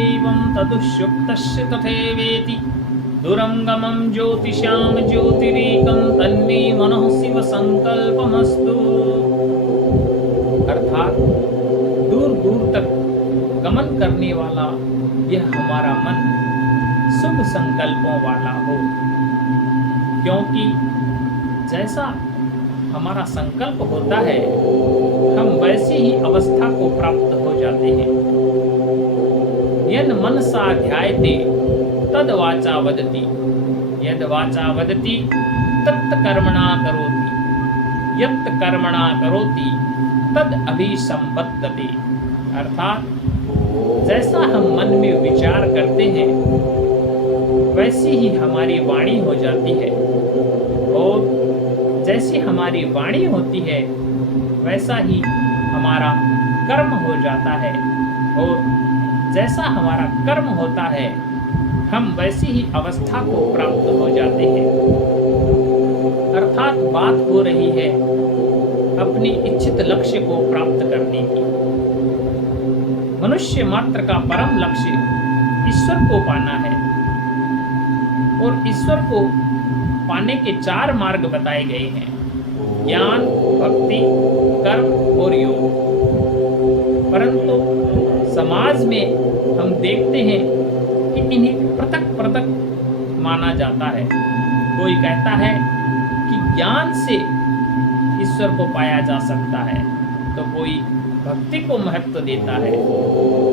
देवं तदुष्युक्तस्य तथैवेति दुरंगमं ज्योतिषां ज्योतिरेकं तन्मे मनः शिव संकल्पमस्तु। अर्थात दूर दूर तक गमन करने वाला यह हमारा मन शुभ संकल्पों वाला हो, क्योंकि जैसा हमारा संकल्प होता है हम वैसी ही अवस्था को प्राप्त हो जाते हैं। यन मनसा ध्यायते तद वाचा वदति, यद वाचा वदति तत् कर्मणा करोति, यत् कर्मणा करोति तद अभिसंपद्यते। अर्थात जैसा हम मन में विचार करते हैं वैसी ही हमारी वाणी हो जाती है, और जैसी हमारी वाणी होती है वैसा ही हमारा कर्म हो जाता है, और जैसा हमारा कर्म होता है हम वैसी ही अवस्था को प्राप्त हो जाते हैं। अर्थात बात हो रही है अपनी इच्छित लक्ष्य को प्राप्त करने की। मनुष्य मात्र का परम लक्ष्य ईश्वर को पाना है, और ईश्वर को पाने के 4 मार्ग बताए गए हैं: ज्ञान, भक्ति, कर्म और योग। परंतु समाज में हम देखते हैं कि इन्हें पृथक पृथक माना जाता है। कोई कहता है कि ज्ञान से ईश्वर को पाया जा सकता है, तो कोई भक्ति को महत्व देता है,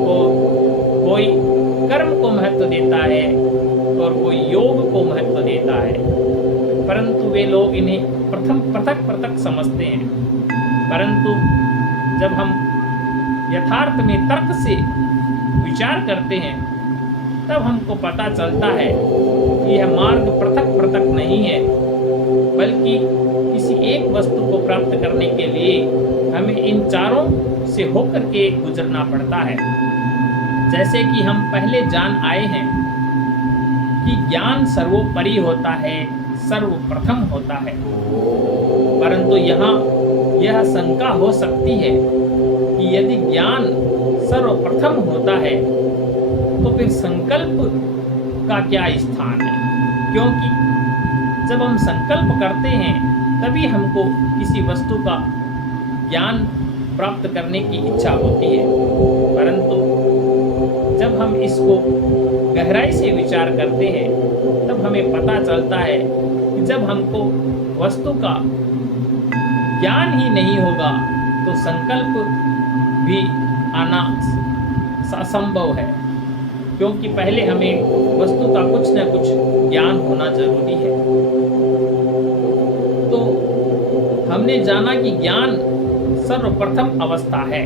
और कोई कर्म को महत्व देता है, और कोई योग को महत्व देता है। परंतु वे लोग इन्हें पृथक पृथक समझते हैं। परंतु जब हम यथार्थ में तर्क से विचार करते हैं तब हमको पता चलता है कि यह मार्ग पृथक पृथक नहीं है, बल्कि किसी एक वस्तु को प्राप्त करने के लिए हमें इन चारों से होकर के गुजरना पड़ता है। जैसे कि हम पहले जान आए हैं कि ज्ञान सर्वोपरि होता है, सर्वप्रथम होता है। परंतु यहाँ यह शंका हो सकती है कि यदि ज्ञान सर्वप्रथम होता है तो फिर संकल्प का क्या स्थान है? क्योंकि जब हम संकल्प करते हैं तभी हमको किसी वस्तु का ज्ञान प्राप्त करने की इच्छा होती है। परंतु जब हम इसको गहराई से विचार करते हैं तब हमें पता चलता है कि जब हमको वस्तु का ज्ञान ही नहीं होगा तो संकल्प भी आना असंभव है, क्योंकि पहले हमें वस्तु का कुछ न कुछ ज्ञान होना जरूरी है। तो हमने जाना कि ज्ञान सर्वप्रथम अवस्था है,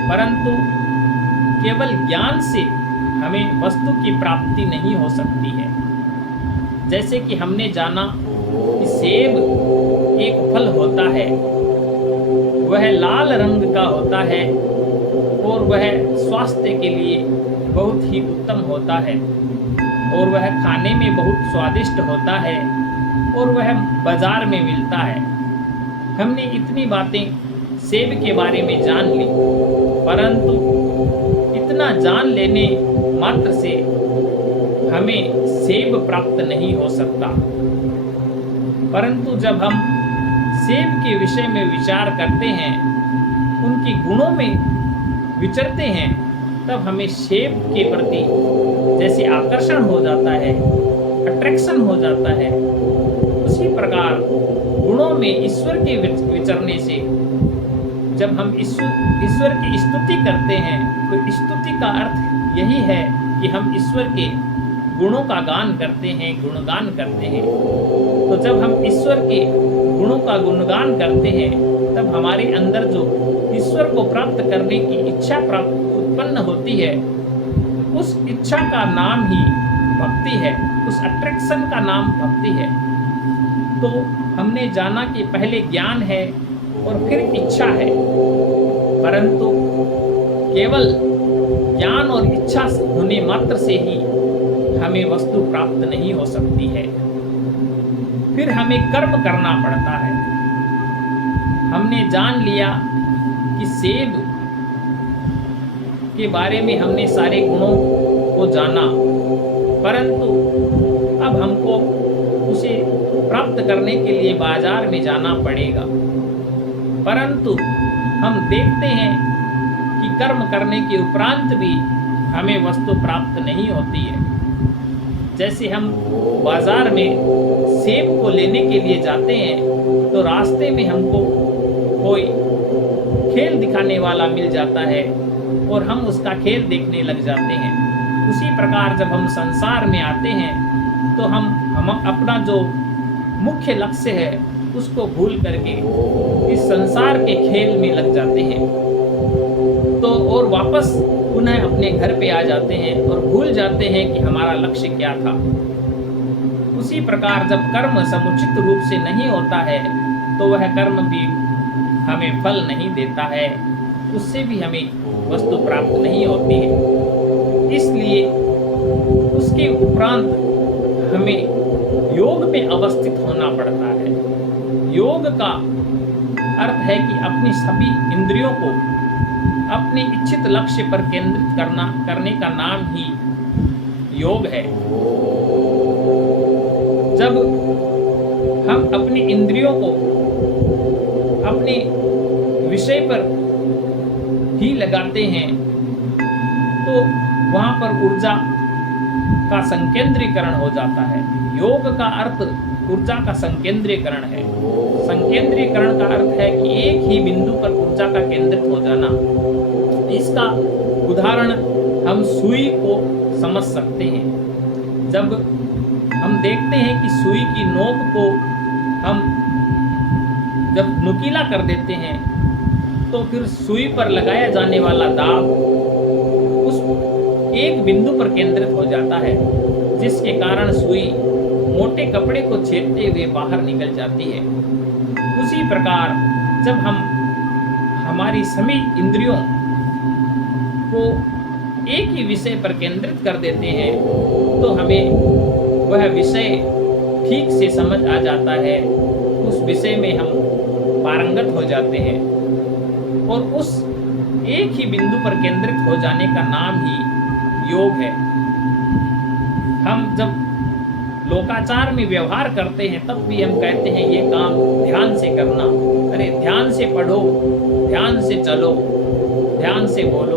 परंतु केवल ज्ञान से हमें वस्तु की प्राप्ति नहीं हो सकती है। जैसे कि हमने जाना कि सेब एक फल होता है, वह लाल रंग का होता है और वह स्वास्थ्य के लिए बहुत ही उत्तम होता है, और वह खाने में बहुत स्वादिष्ट होता है, और वह बाजार में मिलता है। हमने इतनी बातें सेब के बारे में जान ली, परंतु इतना जान लेने मात्र से हमें सेब प्राप्त नहीं हो सकता। परंतु जब हम सेब के विषय में विचार करते हैं, उनके गुणों में विचरते हैं, तब हमें सेब के प्रति जैसे आकर्षण हो जाता है, अट्रैक्शन हो जाता है, उसी प्रकार गुणों में ईश्वर के विचरने से जब हम ईश्वर की स्तुति करते हैं तो स्तुति का अर्थ यही है कि हम ईश्वर के गुणों का गान करते हैं, गुणगान करते हैं। तो जब हम ईश्वर के गुणों का गुणगान करते हैं तब हमारे अंदर जो ईश्वर को प्राप्त करने की इच्छा उत्पन्न होती है, उस इच्छा का नाम ही भक्ति है, उस अट्रैक्शन का नाम भक्ति है। तो हमने जाना कि पहले ज्ञान है और फिर इच्छा है, परंतु केवल ज्ञान और इच्छा होने मात्र से ही हमें वस्तु प्राप्त नहीं हो सकती है। फिर हमें कर्म करना पड़ता है। हमने जान लिया कि सेब के बारे में हमने सारे गुणों को जाना, परंतु अब हमको उसे प्राप्त करने के लिए बाजार में जाना पड़ेगा। परंतु हम देखते हैं कि कर्म करने के उपरांत भी हमें वस्तु प्राप्त नहीं होती है। जैसे हम बाजार में सेब को लेने के लिए जाते हैं तो रास्ते में हमको कोई खेल दिखाने वाला मिल जाता है और हम उसका खेल देखने लग जाते हैं। उसी प्रकार जब हम संसार में आते हैं तो हम अपना जो मुख्य लक्ष्य है उसको भूल करके इस संसार के खेल में लग जाते हैं, तो और वापस पुनः अपने घर पे आ जाते हैं और भूल जाते हैं कि हमारा लक्ष्य क्या था। उसी प्रकार जब कर्म समुचित रूप से नहीं होता है तो वह कर्म भी हमें फल नहीं देता है, उससे भी हमें वस्तु प्राप्त नहीं होती है। इसलिए उसके उपरांत हमें योग में अवस्थित होना पड़ता है। योग का अर्थ है कि अपनी सभी इंद्रियों को अपने इच्छित लक्ष्य पर केंद्रित करने का नाम ही योग है। जब हम अपनी इंद्रियों को अपने विषय पर ही लगाते हैं तो वहां पर ऊर्जा का संकेंद्रीकरण हो जाता है। योग का अर्थ ऊर्जा का संकेंद्रीकरण है। संकेंद्रीकरण का अर्थ है कि एक ही बिंदु पर ऊर्जा का केंद्रित हो जाना। इसका उदाहरण हम सुई को समझ सकते हैं। जब हम देखते हैं कि सुई की नोक को हम जब नुकीला कर देते हैं तो फिर सुई पर लगाया जाने वाला दाब उस एक बिंदु पर केंद्रित हो जाता है, जिसके कारण सुई मोटे कपड़े को छेदते हुए बाहर निकल जाती है। उसी प्रकार जब हम हमारी सभी इंद्रियों को एक ही विषय पर केंद्रित कर देते हैं तो हमें वह विषय ठीक से समझ आ जाता है, उस विषय में हम पारंगत हो जाते हैं और उस एक ही बिंदु पर केंद्रित हो जाने का नाम ही योग है। हम जब लोकाचार में व्यवहार करते हैं तब भी हम कहते हैं ये काम ध्यान से करना, अरे ध्यान से पढ़ो, ध्यान से चलो, ध्यान से बोलो।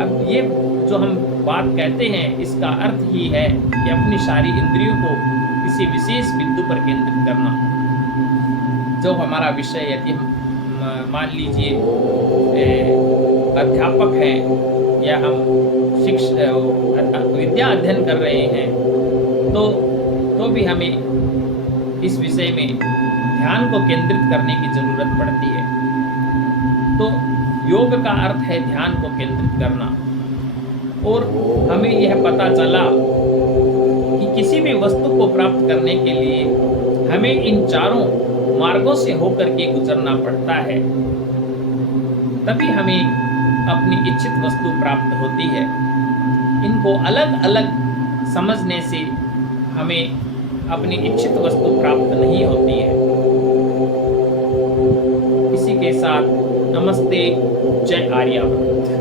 अब ये जो हम बात कहते हैं इसका अर्थ ही है कि अपनी सारी इंद्रियों को किसी विशेष बिंदु पर केंद्रित करना। जो हमारा विषय है कि हम मान लीजिए अध्यापक हैं या हम विद्या अध्ययन कर रहे हैं तो भी हमें इस विषय में ध्यान को केंद्रित करने की जरूरत पड़ती है। तो योग का अर्थ है ध्यान को केंद्रित करना। और हमें यह पता चला कि किसी भी वस्तु को प्राप्त करने के लिए हमें इन चारों मार्गों से होकर के गुजरना पड़ता है, तभी हमें अपनी इच्छित वस्तु प्राप्त होती है। इनको अलग अलग समझने से हमें अपनी इच्छित वस्तु प्राप्त नहीं होती है। इसी के साथ नमस्ते, जय आर्यावर्त।